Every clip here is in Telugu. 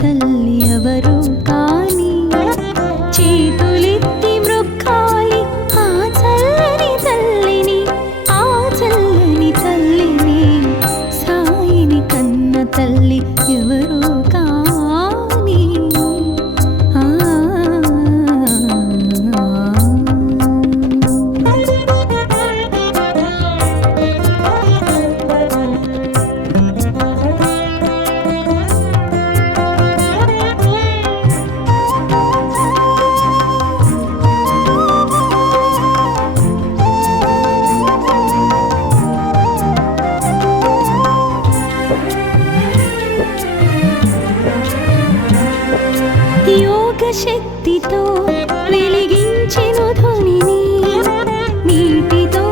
తల్లి ఎవరు కాని చేతులెత్తి మ్రొక్కాలి ఆ చల్లని తల్లిని, ఆ చల్లని తల్లిని. సాయిని కన్న తల్లి ఎవరు కాని యోగ శక్తితో వెలిగించెను ధ్వనిని, నీటితో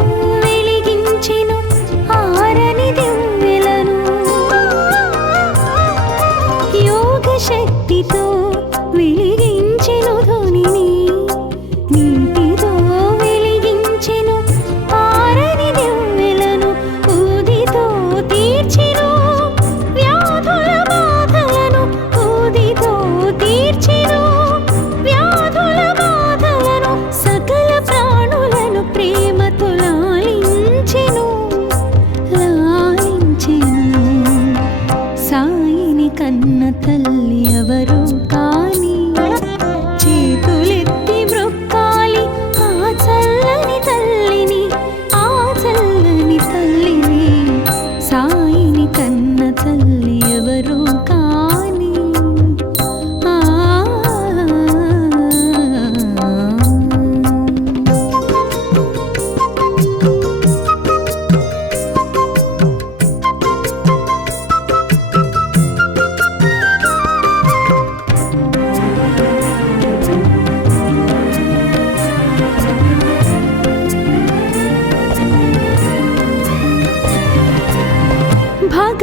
వెలిగించెను ఆరని దివ్వెలను. యోగ శక్తితో వెలిగించెను ధ్వనిని, నీటితో వెలిగించెను ఆరని దివ్వెలను. ఊదితో తీర్చెను వ్యాధుల బాధలను, ఊదితో తీర్చెను వ్యాధుల బాధలను. సకల ప్రాణులను ప్రేమతో లాలించెను, లాలించెను. సాయిని కన్న తల్లి ఎవరు కాని చేతులెత్తి మ్రొక్కాలి ఆ చల్లని తల్లిని, ఆ చల్లని తల్లిని. సాయిని కన్న తల్లి ఎవరు కాని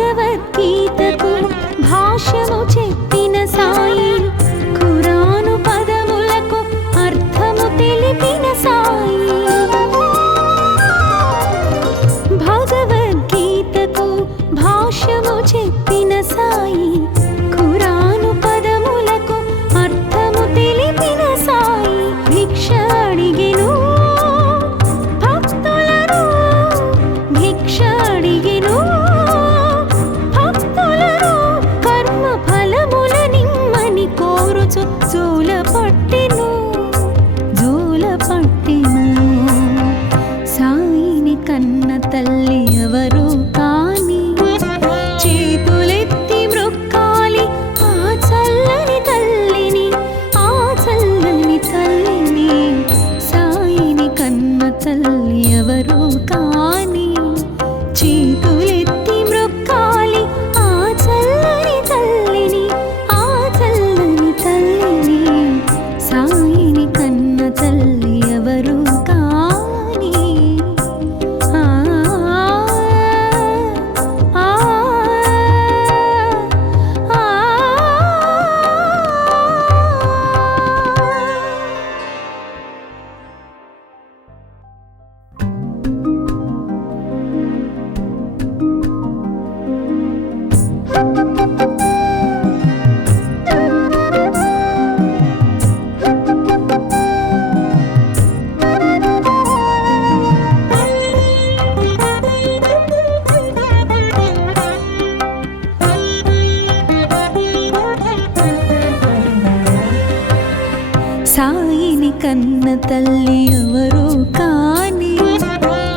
భగవద్గీతకు భాష్యము చెప్పిన సాయి, ఖురాను పదములకు అర్థము తెలిపిన సాయి. భగవద్గీతకు భాష్యము చెప్పిన సాయి, ఖురాను పదములకు అర్థము తెలిపిన సాయి. భిక్ష అడిగెను భక్తులను, భిక్ష అడిగెను భక్తులను. కర్మ ఫలముల నిమ్మని కోరుచు జోల పట్టెను, జోల పట్టెను. సాయిని కన్న తల్లి ఎవరు కాని చేతులెత్తి మ్రొక్కాలి ఆ చల్లని తల్లిని, ఆ చల్లని తల్లిని. సాయిని కన్న తల్లి ఎవరు కాని చేతులెత్తి మ్రొక్కాలి ఆ చల్లని తల్లిని, ఆ చల్లని తల్లిని. సాయిని కన్న తల్లి ఎవరు కాని సాయిని కన్న తల్లి ఎవరు కాని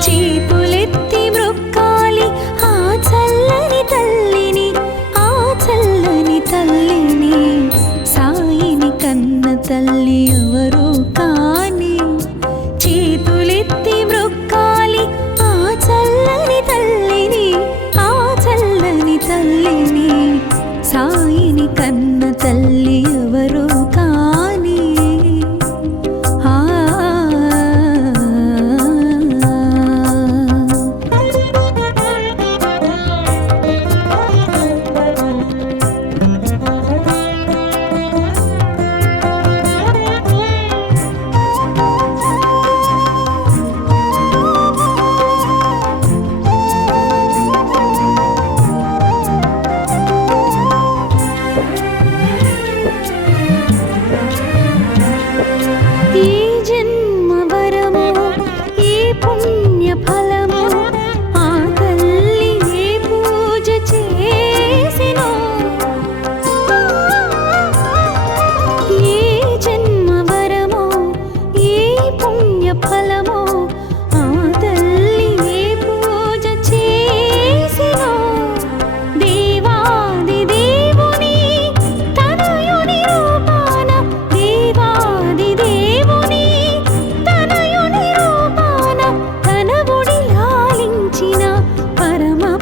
చేతులెత్తి మ్రొక్కాలి ఆ చల్లని తల్లిని, ఆ చల్లని తల్లిని. సాయిని కన్న తల్లి ఎవరు కాని చేతులెత్తి మ్రొక్కాలి ఆ చల్లని తల్లిని, ఆ చల్లని తల్లిని. సాయిని కన్న తల్లి ఎవరు కాని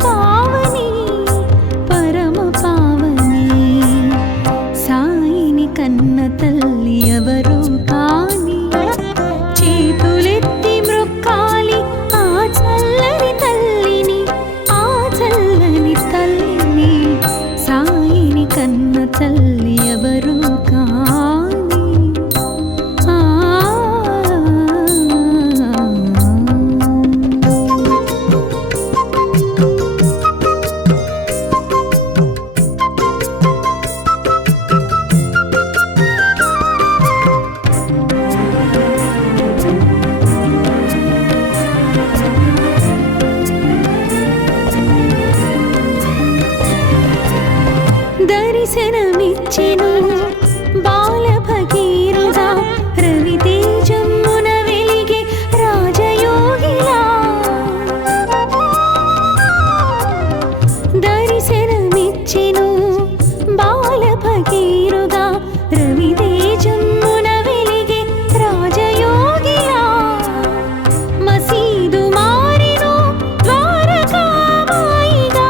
పావని పరమ పావని సాయిని కన్న తల్లి ఎవరు కాని చేతులెత్తి మ్రొక్కాలి ఆ చల్లని తల్లిని ఆ చల్లని తల్లిని సాయిని కన్న తల్లి ఎవరు కాని దర్శనమిచ్చెను బాల భగీరథ రవితేజమున వెలిగే రాజయోగిలా దర్శనమిచ్చెను బాల భగీరథ రవితేజమున వెలిగే రాజయోగిలా మసీదు మారెను ద్వారకామాయిగా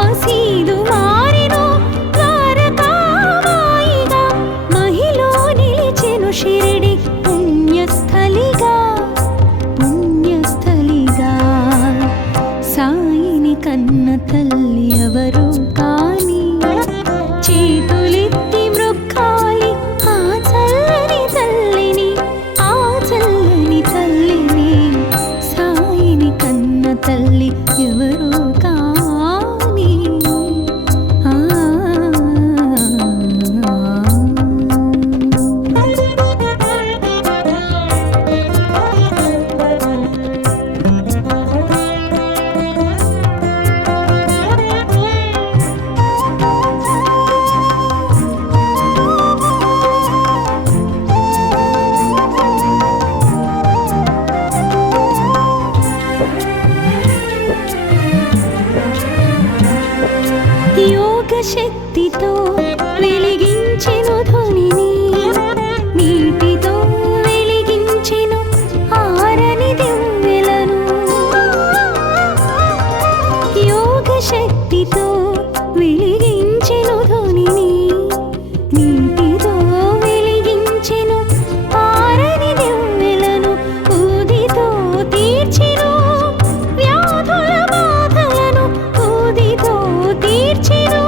మసీదు మారెను ద్వారకామాయిగా మహిలో నిలిచెను షిరిడి పుణ్యస్థలిగా పుణ్యస్థలిగా సాయిని కన్న తల్లి ఎవరు కాని చేతులెత్తి మ్రొక్కాలి ఆ చల్లని తల్లిని ఆ చల్లని తల్లిని సాయిని కన్న తల్లి ఎవరు కాని యోగ శక్తితో వెలిగించెను ధ్వనిని నీటితో వెలిగించెను ఆరని దివ్వెలను యోగ శక్తితో వెలిగించెను ధ్వనిని నీటితో వెలిగించెను ఆరని దివ్వెలను ఊదితో తీర్చెను వ్యాధుల బాధలను ఊదితో తీర్చెను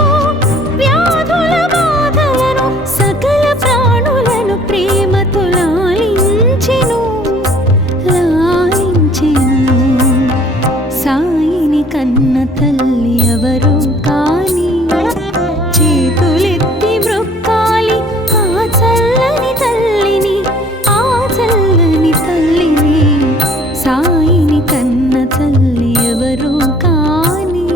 వ్యాధుల బాధలను సకల ప్రాణులను ప్రేమతో లాలించెను లాలించెను సాయిని కన్న తల్లి ఎవరు కాని చేతులెత్తి మ్రొక్కాలి ఆ చల్లని తల్లిని ఆ చల్లని తల్లిని సాయిని కన్న తల్లి ఎవరు కాని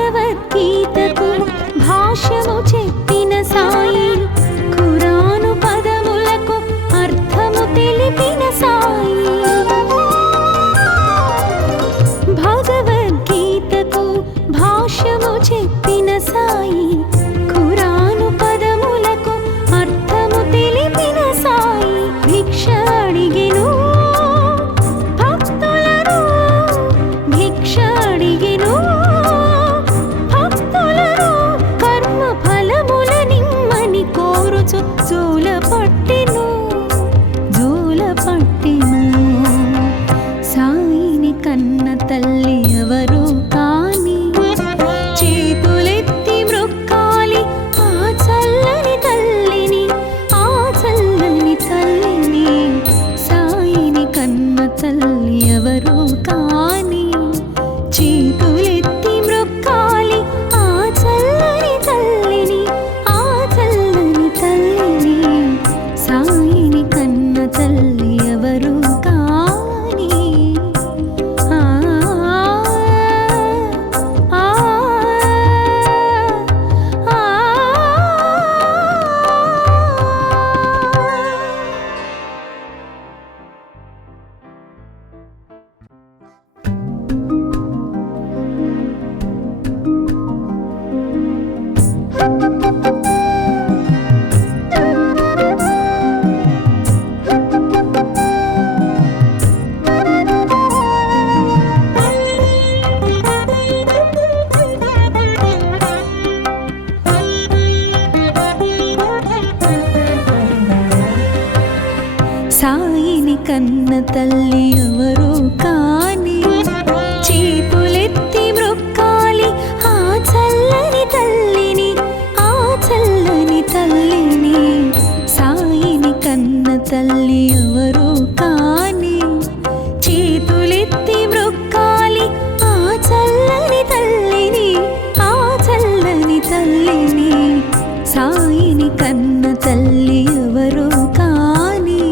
భగవద్గీతకు భాష్యము చెప్పిన సాయి ఖురాను పదములకు అర్థము తెలిపిన సాయి భగవద్గీతకు భాష్యము చెప్పిన సాయి ఖురాను పదములకు అర్థము తెలిపిన సాయి భిక్ష అడిగెను భక్తులను భిక్ష అడిగెను భక్తులను కర్మ ఫలముల నిమ్మని కోరుచు జోల పట్టెను సాయిని కన్న తల్లి ఎవరు కాని చేతులెత్తి మ్రొక్కాలి ఆ చల్లని తల్లిని ఆ చల్లని తల్లిని సాయిని కన్న తల్లి ఎవరు కాని చేతులెత్తి మ్రొక్కాలి ఆ చల్లని తల్లిని ఆ చల్లని తల్లిని కన్న తల్లి ఎవరు కాని చేతులెత్తి మ్రొక్కాలి ఆ చల్లని తల్లిని, ఆ చల్లని తల్లిని. సాయిని కన్న తల్లి ఎవరు కాని చేతులెత్తి మ్రొక్కాలి ఆ చల్లని తల్లిని, ఆ చల్లని తల్లిని. సాయిని కన్న తల్లి ఎవరు కాని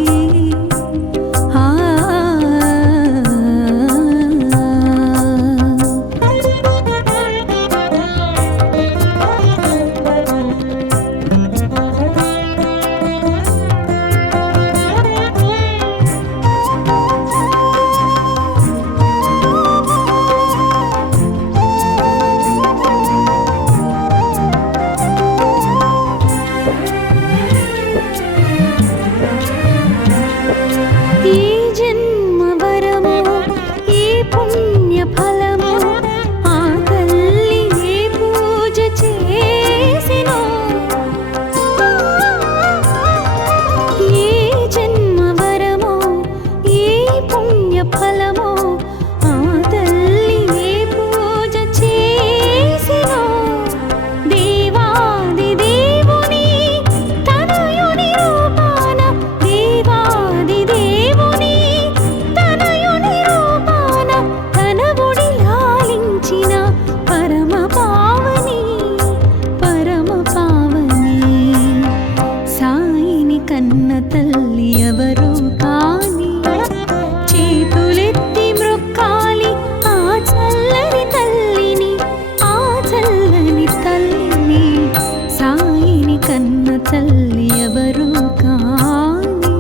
తల్లి ఎవరు కాని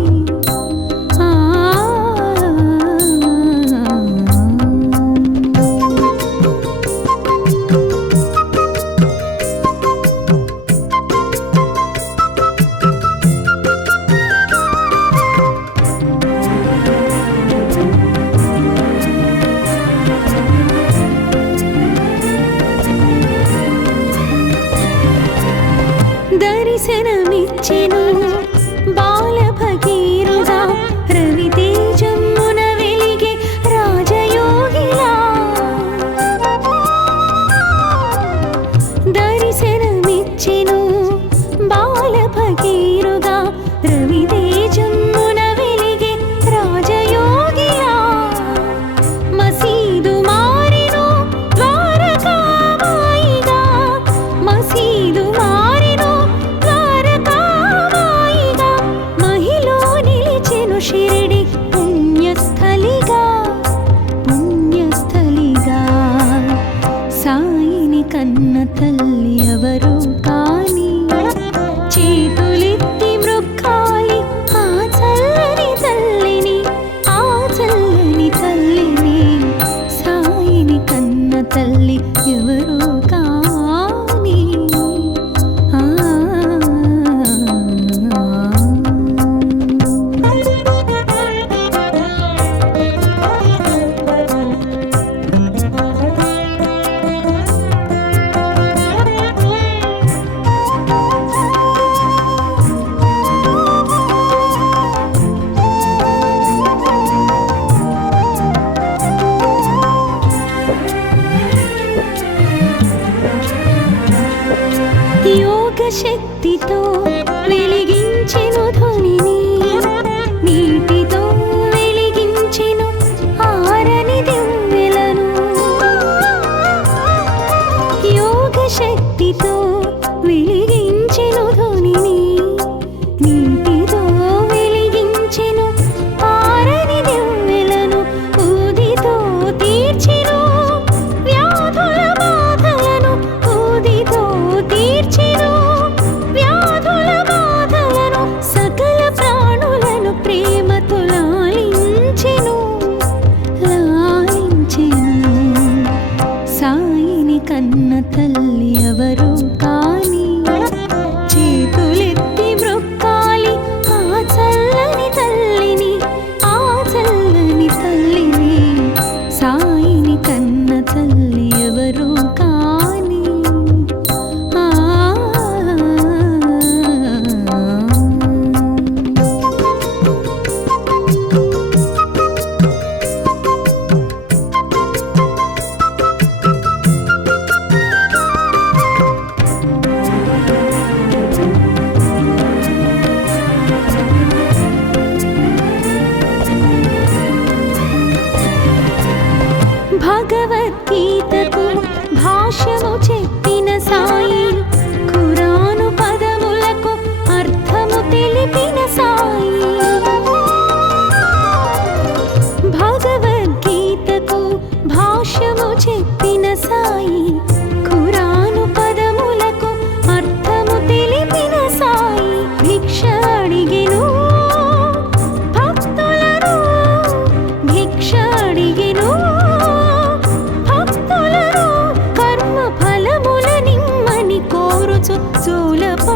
దర్శనమిచ్చెను బాల భగీరథుడా రవితేజమున వెలిగే రాజయోగిలా. దర్శనమిచ్చెను బాల భగీరథుడా రవితేజమున వెలిగే రాజయోగిలా. మసీదు మారెను ద్వారకామాయిగా, మసీదు మారెను ద్వారకామాయిగా. మహిలో నిలిచెను షిరిడి పుణ్యస్థలిగా, పుణ్యస్థలిగా. సాయిని కన్న తల్లి ఎవరు కాని చేతులెత్తి మ్రొక్కాలి ఆ చల్లని తల్లిని, ఆ చల్లని తల్లిని. సాయిని కన్న తల్లి ఎవరు కాని యోగ శక్తితో వెలిగించెను ధ్వనిని, నీటితో వెలిగించెను ఆరని దివ్వెలను. యోగ శక్తితో వెలిగించెను ధ్వనిని, నీటితో వెలిగించెను ఆరని దివ్వెలను. ఊదితో తీర్చెను వ్యాధుల బాధలను, ఊదితో తీర్చెను వ్యాధుల బాధలను. సకల ప్రాణులను ప్రేమతో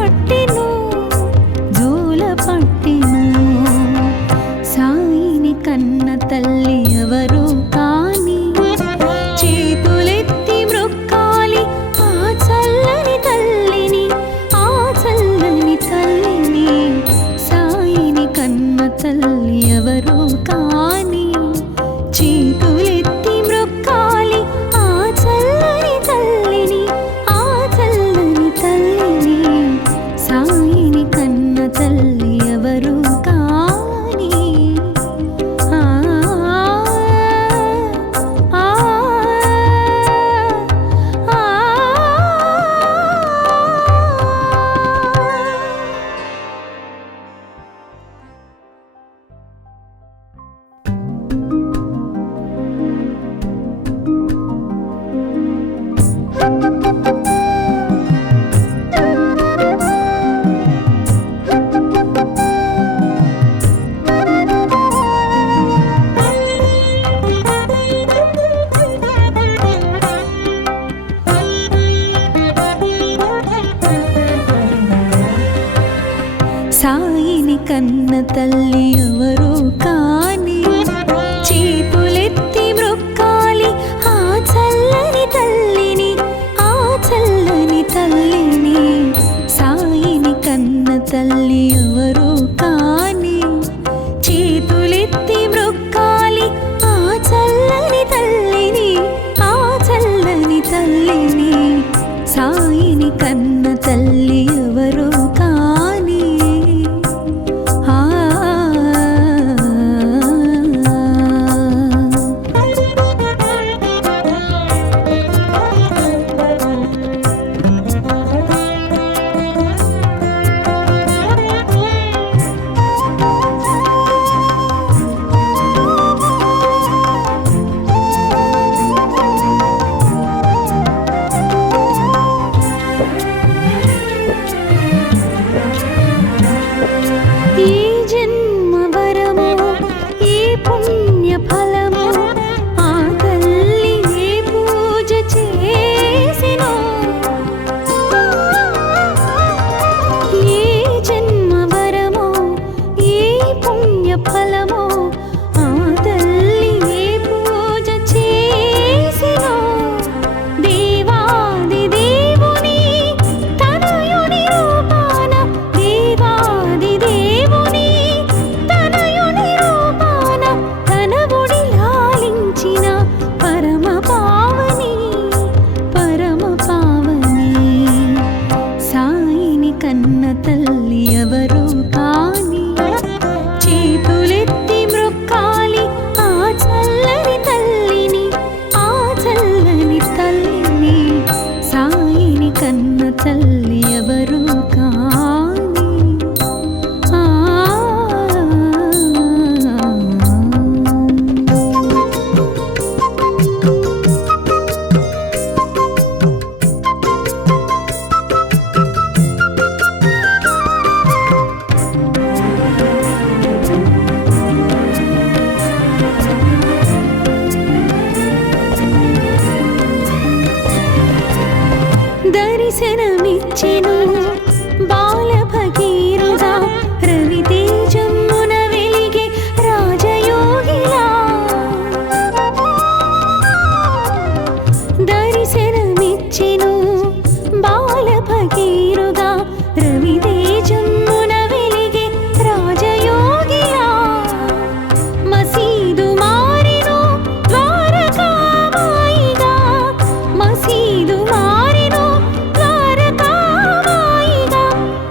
పట్టెను జోల పట్టెను. సాయిని కన్న తల్లి ఎవరు కాని చేతులెత్తి మ్రొక్కాలి ఆ చల్లని తల్లిని, ఆ చల్లని తల్లిని. సాయిని కన్న తల్లి ఎవరు కాని చేతులెత్తి మ్రొక్కాలి ఆ చల్లని తల్లిని, ఆ చల్లని తల్లిని. సాయిని కన్న తల్లి ఎవరు కాని. ఆ ఆ ఆ సాయిని కన్న తల్లి ఎవరు కాని చేతులెత్తి మ్రొక్కాలి ఆ చల్లని తల్లిని, ఆ చల్లని తల్లిని. సాయిని కన్న తల్లి ఎవరు కాని చేతులెత్తి మ్రొక్కాలి ఆ చల్లని తల్లిని, ఆ చల్లని తల్లిని. సాయిని కన్న తల్లి ఎవరు కాని. ఆ ఏ జన్మ వరమో ఏ పుణ్య ఫలమో ఆ తల్లి ఏ పూజ చేసినో. ఏ జన్మ వరమో ఏ పుణ్య ఫలమో ఆ తల్లి ఏ పూజ చేసినో. దేవాది దేవుని తనయుని రూపాన, దేవాది దేవుని తనయుని రూపాన తన ఒడి లాలించిన పరమ పావని, పరమ పావని. సాయిని కన్న తల్లి ఎవరు కాని చేతులెత్తి మ్రొక్కాలి ఆ చల్లని తల్లిని, ఆ చల్లని తల్లిని. సాయిని కన్న తల్లి ఎవరు కాని. ఆ దర్శనమిచ్చెను బాల భగీరుగా రవితేజమున వెలిగే రాజయోగిలా. దర్శనమిచ్చెను బాల భగీరుగా రవితేజమున వెలిగే రాజయోగిలా. మసీదు మారెను ద్వారకామాయిగా, మసీదు మారెను ద్వారకామాయిగా.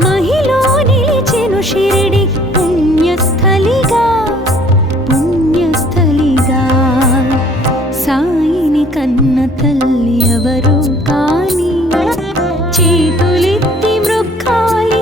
మహిలో నిలిచెను షిరిడి పుణ్యస్థలిగా, పుణ్యస్థలిగా. సాయిని కన్న తల్లి ఎవరు కాని చేతులెత్తి మ్రొక్కాలి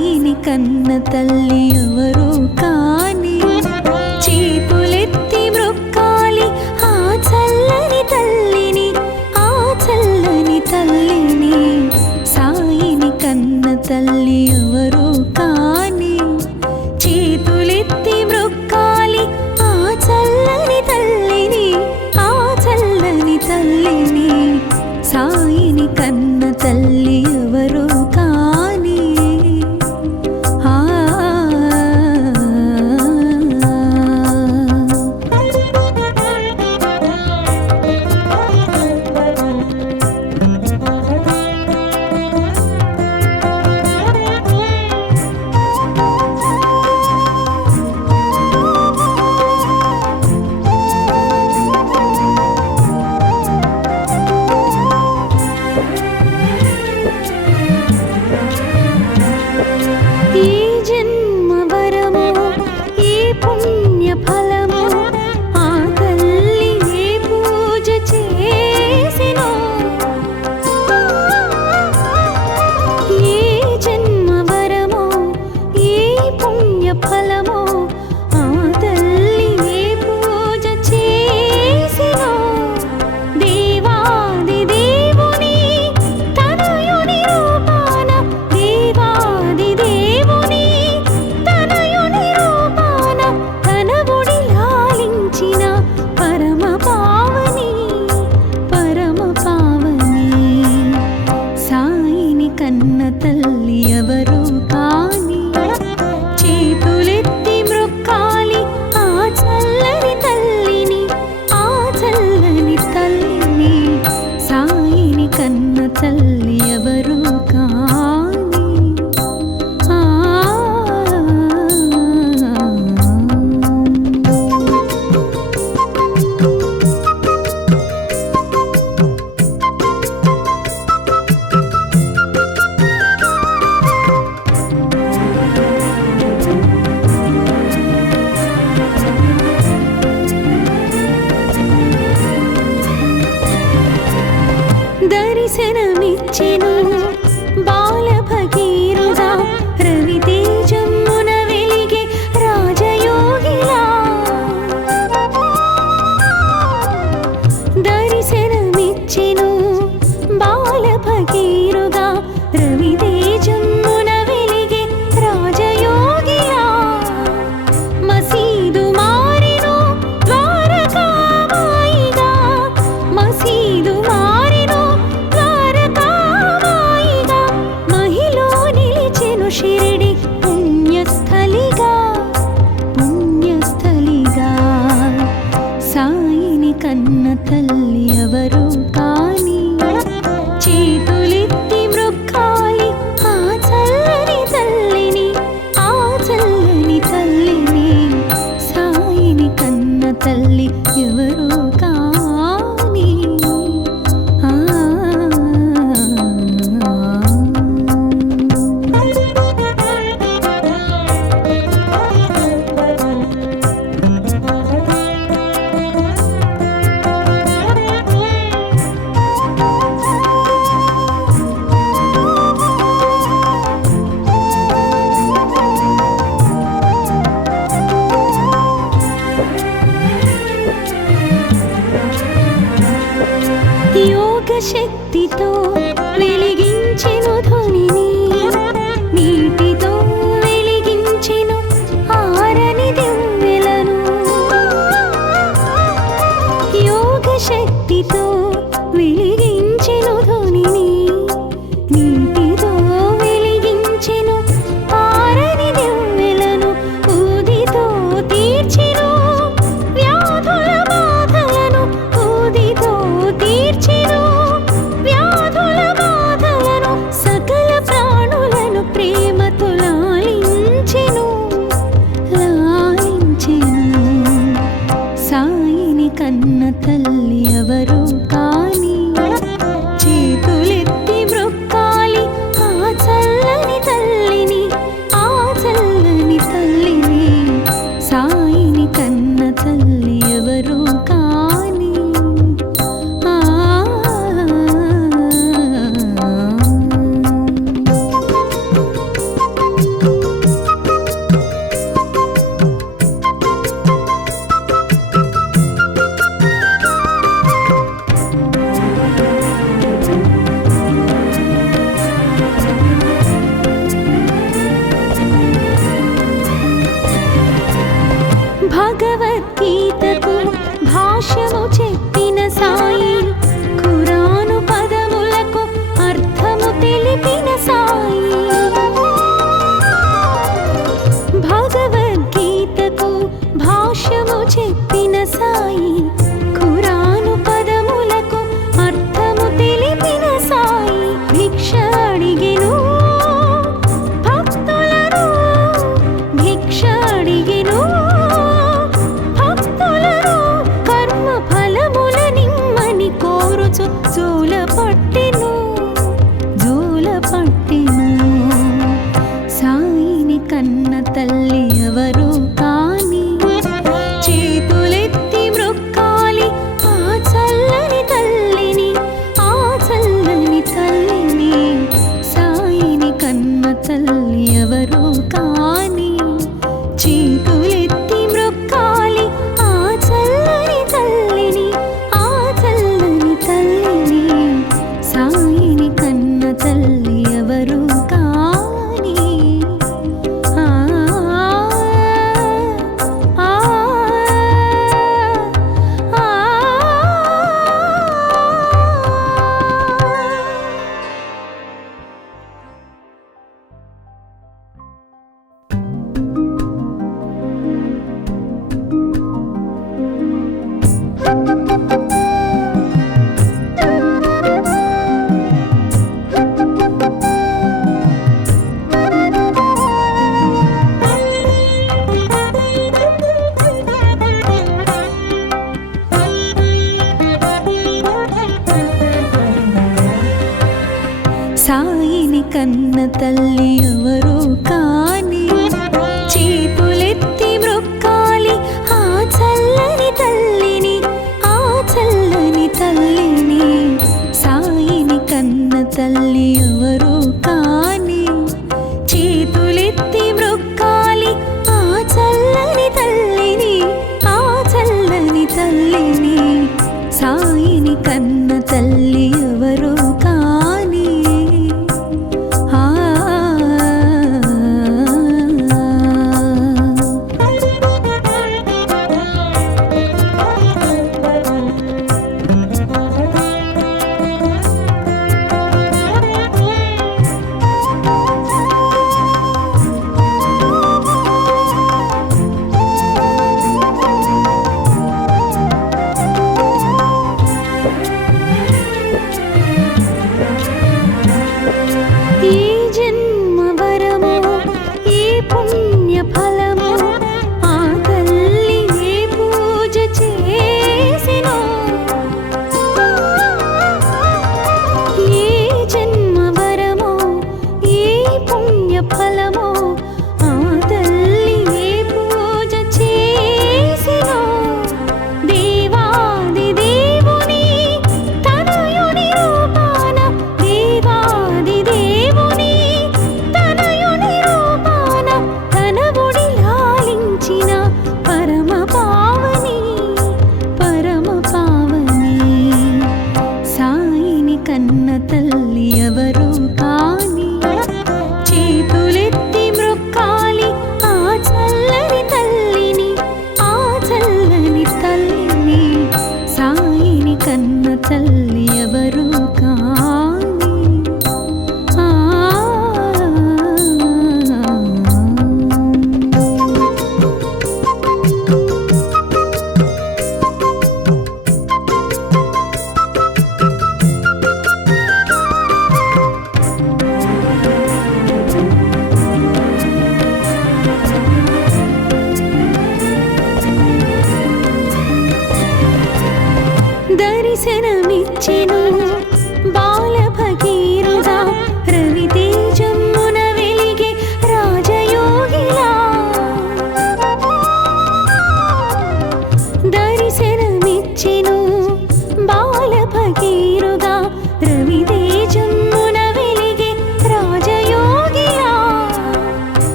సాయిని కన్న తల్లి ఎవరు కాని చేతులెత్తి మ్రొక్కాలి ఆ చల్లని తల్లిని, ఆ చల్లని తల్లిని. సాయిని కన్న తల్లి ఎవరు కాని చేతులెత్తి మ్రొక్కాలి ఆ చల్లని తల్లిని, ఆ చల్లని తల్లిని. సాయిని కన్న తల్లి ఎవరు కాని కన్న తల్లి ఎవరు కాని చేతులెత్తి మ్రొక్కాలి ఆ చల్లని తల్లిని, ఆ చల్లని తల్లిని. సాయిని కన్న తల్లి ఎవరు కాని దర్శనమిచ్చెను బాల భగీరథ రవితేజమున వెలిగే రాజయోగిలా. దర్శనమిచ్చెను బాల భగీరథ రవితేజమున వెలిగే రాజయోగిలా. మసీదు మారెను ద్వారకామాయిగా, మసీదు మారెను ద్వారకామాయిగా. మహిలో నిలిచెను షిరిడి పుణ్యస్థలిగా, పుణ్యస్థలిగా. సాయిని కన్న తల్లి ఎవరు కాని చేతులెత్తి మ్రొక్కాలి ఆ చల్లని తల్లిని, ఆ చల్లని తల్లిని. సాయిని కన్న తల్లి ఎవరు కాని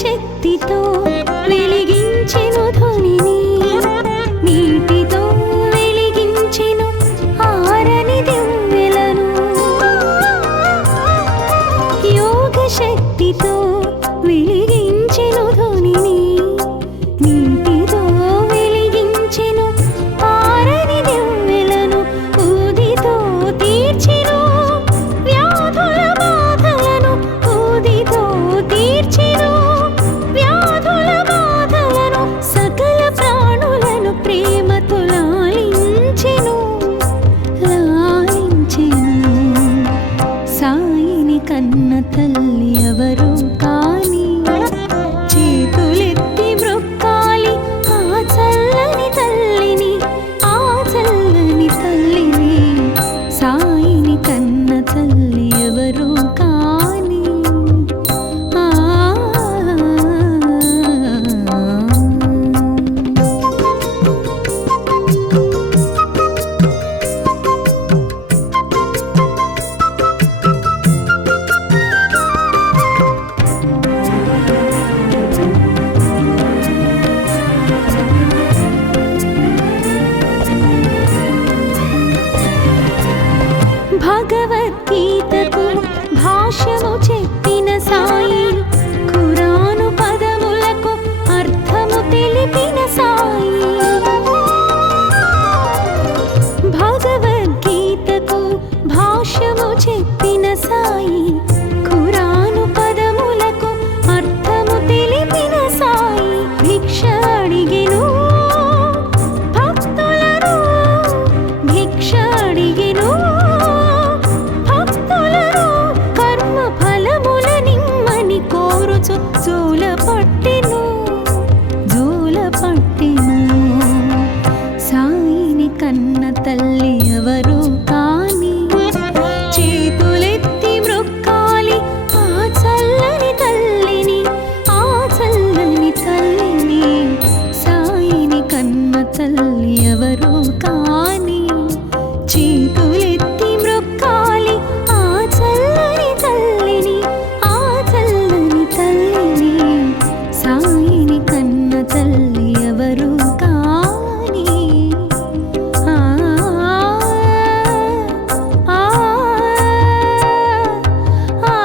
శక్తితో వెలిగించెను ధ్వనిని, నీటితో వెలిగించెను ఆరని దివ్వెలను. యోగ శక్తితో వెలిగించెను ధ్వనిని, నీటితో వెలిగించెను ఆరని దివ్వెలను. ఊదితో తీర్చెను వ్యాధుల బాధలను, ఊదితో తీర్చెను వ్యాధుల బాధలను. సకల ప్రాణులను ప్రేమతో లాలించెను, లాలించెను. సాయిని కన్న తల్లి ఎవరు కాని, చేతులెత్తి మ్రొక్కాలి ఆ చల్లని తల్లిని, ఆ చల్లని తల్లిని. సాయిని కన్న తల్లి ఎవరు కాని. ఆ భగవద్గీతకు భాష్యము చెప్పిన సాయి, ఖురాను పదములకు అర్థము తెలిపిన సాయి. భగవద్గీతకు భాష్యము చెప్పిన సాయి, ఖురాను పదములకు అర్థము తెలిపిన సాయి. భిక్ష అడిగెను భక్తులను, భిక్ష అడిగెను భక్తులను. కర్మ ఫలముల నిమ్మని కోరుచు జోల పట్టెను, జోల పట్టెను. సాయిని కన్న తల్లి ఎవరు కాని, చేతులెత్తి మ్రొక్కాలి ఆ చల్లని తల్లిని, ఆ చల్లని తల్లిని. సాయిని కన్న తల్లి ఎవరు కాని, చేతులెత్తి మ్రొక్కాలి ఆ చల్లని తల్లిని, ఆ చల్లని తల్లిని. సాయిని కన్న తల్లి ఎవరు కాని. ఆ ఆ ఆ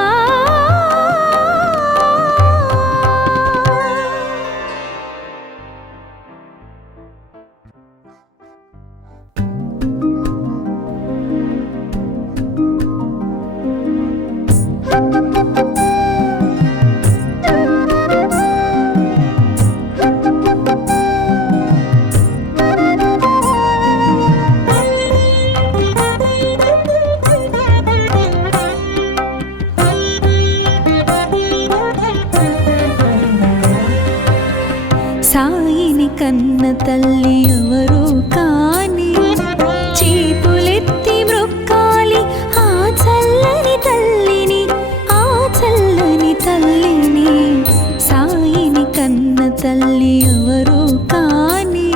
సాయిని కన్న తల్లి ఎవరు కాని, చేతులెత్తి మ్రొక్కాలి ఆ చల్లని తల్లిని, ఆ చల్లని తల్లిని. సాయిని కన్న తల్లి ఎవరు కాని,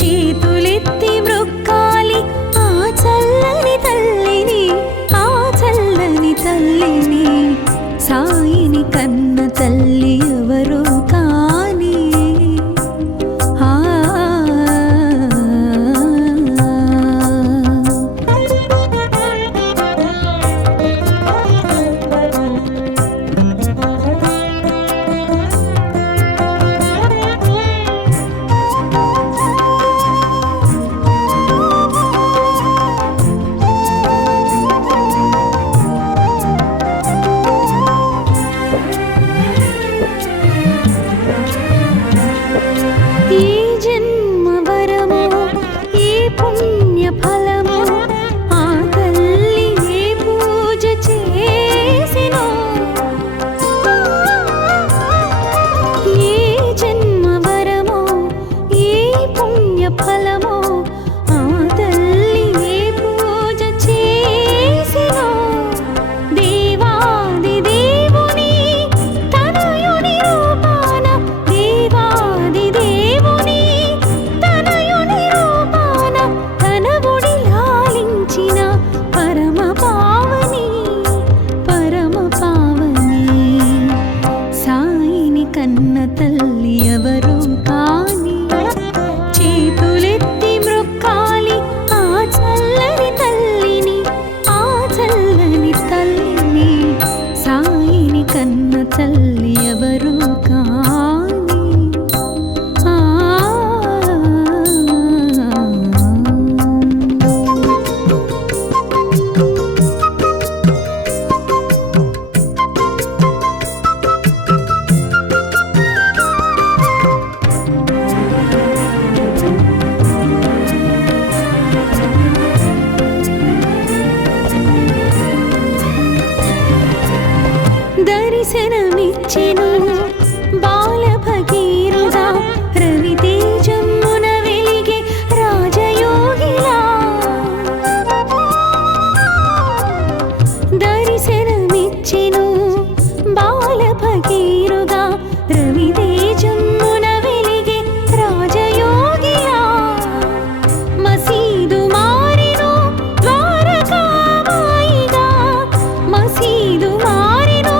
చేతులెత్తి మ్రొక్కాలి ఆ చల్లని తల్లిని, ఆ చల్లని తల్లిని. సాయిని కన్న తల్లి ఎవరు కాని. ఆ తల్లి ఎవరు కాని ఆ దర్శనమిచ్చెను బాల భగీరథ రవితేజమ్మున వెలిగే రాజయోగిలా దర్శనమిచ్చెను బాల భగీరథ రవితేజమ్మున వెలిగే రాజయోగిలా మసీదు మారెను ద్వారకామాయిగా మసీదు మారెను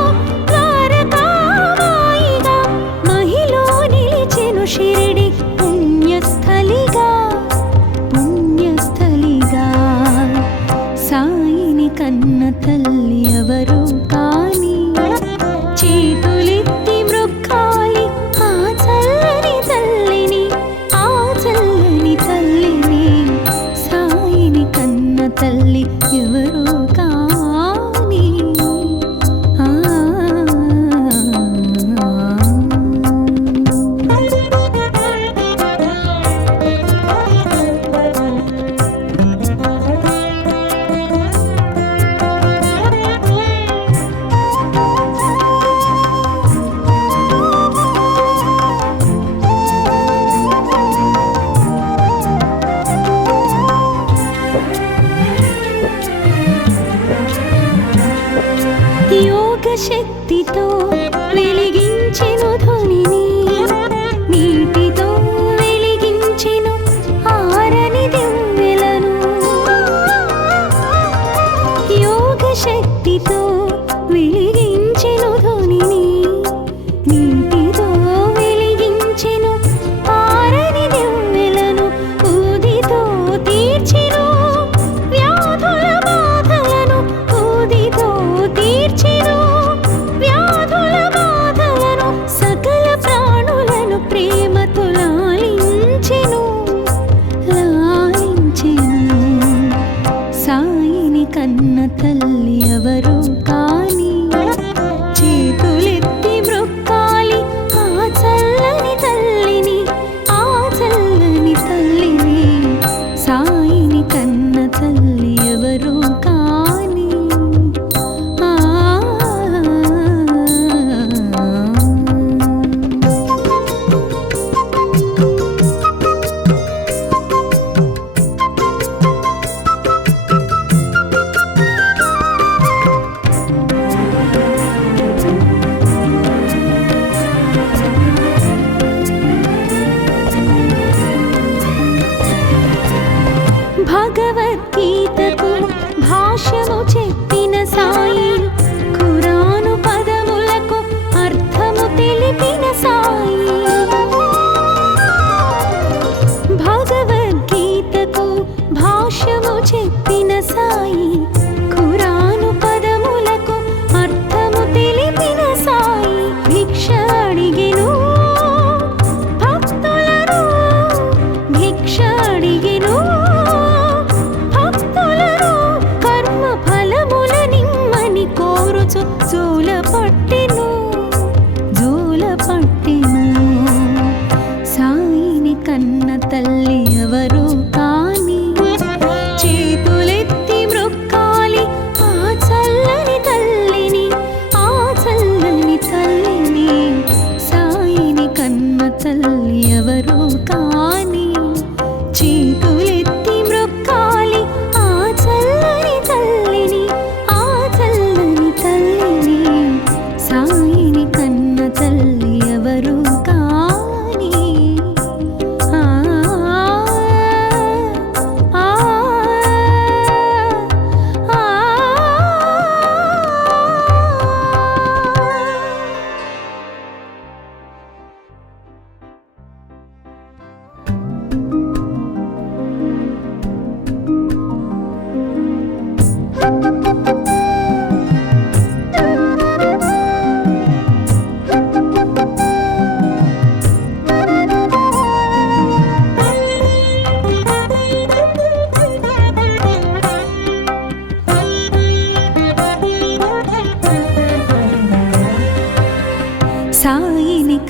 ద్వారకామాయిగా మహిలో నిలిచెను షిరిడి పుణ్యస్థలిగా పుణ్యస్థలిగా సాయిని కన్న తల్లి ఎవరు కాని చేతులెత్తి మృక్కాలి ఆ చల్లని తల్లిని ఆ చల్లని తల్లిని సాయిని కన్న తల్లి ఎవరు కాని ఆ యోగ శక్తితో వెలిగించెను ధ్వనిని నీటితో వెలిగించెను ఆరని దివ్వెలను యోగ శక్తితో వెలిగించెను ధ్వనిని నీటితో వెలిగించెను ఆరని దివ్వెలను ఊదితో తీర్చెను వ్యాధుల బాధలను ఊదితో తీర్చెను వ్యాధుల బాధలను సకల ప్రాణులను ప్రేమతో లాలించెను లాలించెను సాయిని కన్న తల్లి ఎవరు కాని చేతులెత్తి మృక్కాలి ఆ చల్లని తల్లిని ఆ చల్లని తల్లిని సాయిని కన్న తల్లి ఎవరు కాని ఆ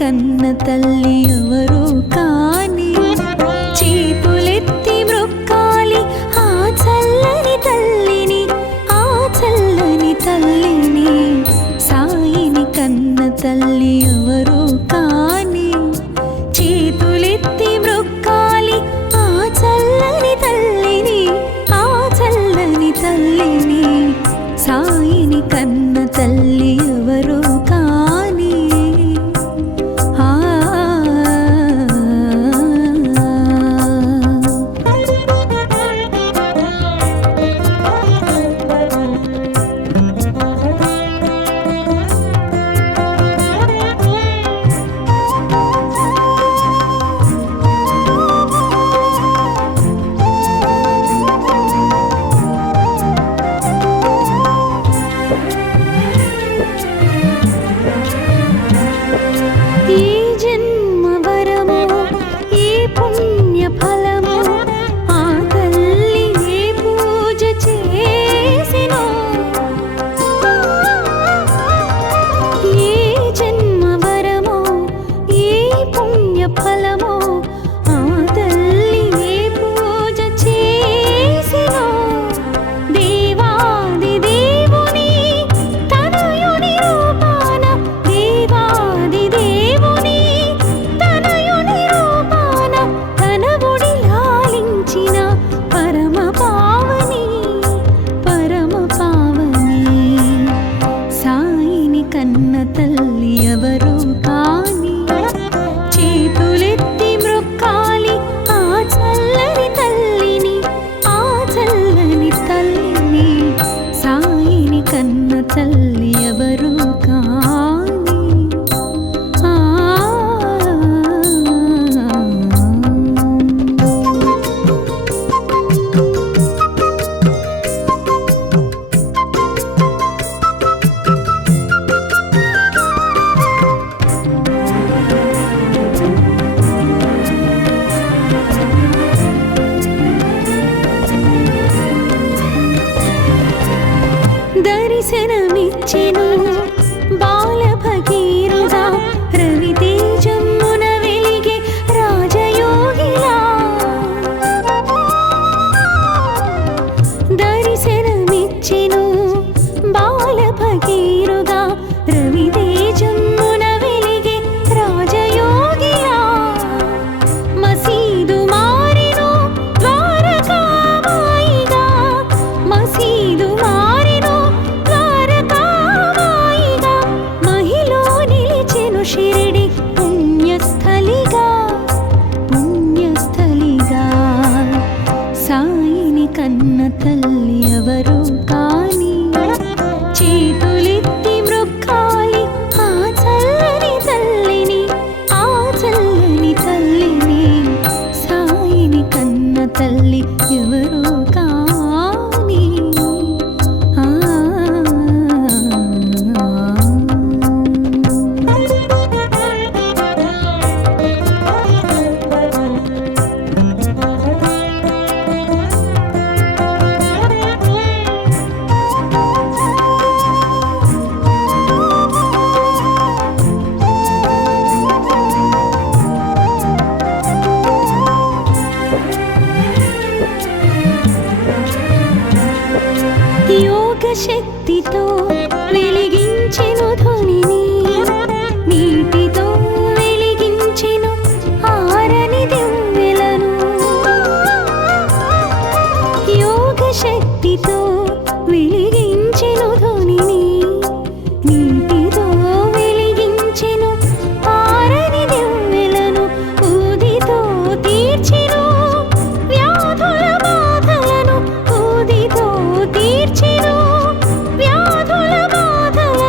కన్న తల్లి ఎవరు కాని చేతులెత్తి మ్రొక్కాలి ఆ చల్లని తల్లిని, ఆ చల్లని తల్లిని. సాయిని కన్న తల్లి ఎవరు కాని చేతులెత్తి మ్రొక్కాలి ఆ చల్లని తల్లిని, ఆ చల్లని తల్లిని. సాయిని కన్న తల్లి ఎవరు కాని తల్లి ఎవరు కాని దర్శనమిచ్చెను బాల భగీరథ రవితేజమున వెలిగే రాజయోగిలా. దర్శనమిచ్చెను బాల భగీరథ రవితేజమున వెలిగే రాజయోగిలా. మసీదు మారెను ద్వారకామాయిగా, మసీదు మారెను ద్వారకామాయిగా. మహిలో నిలిచెను షిరిడి పుణ్యస్థలిగా, పుణ్యస్థలిగా. సాయిని కన్న తల్లి ఎవరు కాని చేతులెత్తి మ్రొక్కాలి ఆ చల్లని తల్లిని, ఆ చల్లని తల్లిని. సాయిని కన్న తల్లి ఎవరు కాని యోగ శక్తితో వెలిగించెను ధ్వనిని, నీటితో వెలిగించెను ఆరని దివ్వెలను. యోగ శక్తితో వెలిగించెను ధ్వనిని, నీటితో వెలిగించెను ఆరని దివ్వెలను. ఊదితో తీర్చెను వ్యాధుల బాధలను, ఊదితో తీర్చెను వ్యాధుల బాధలను.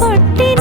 పుట్టిన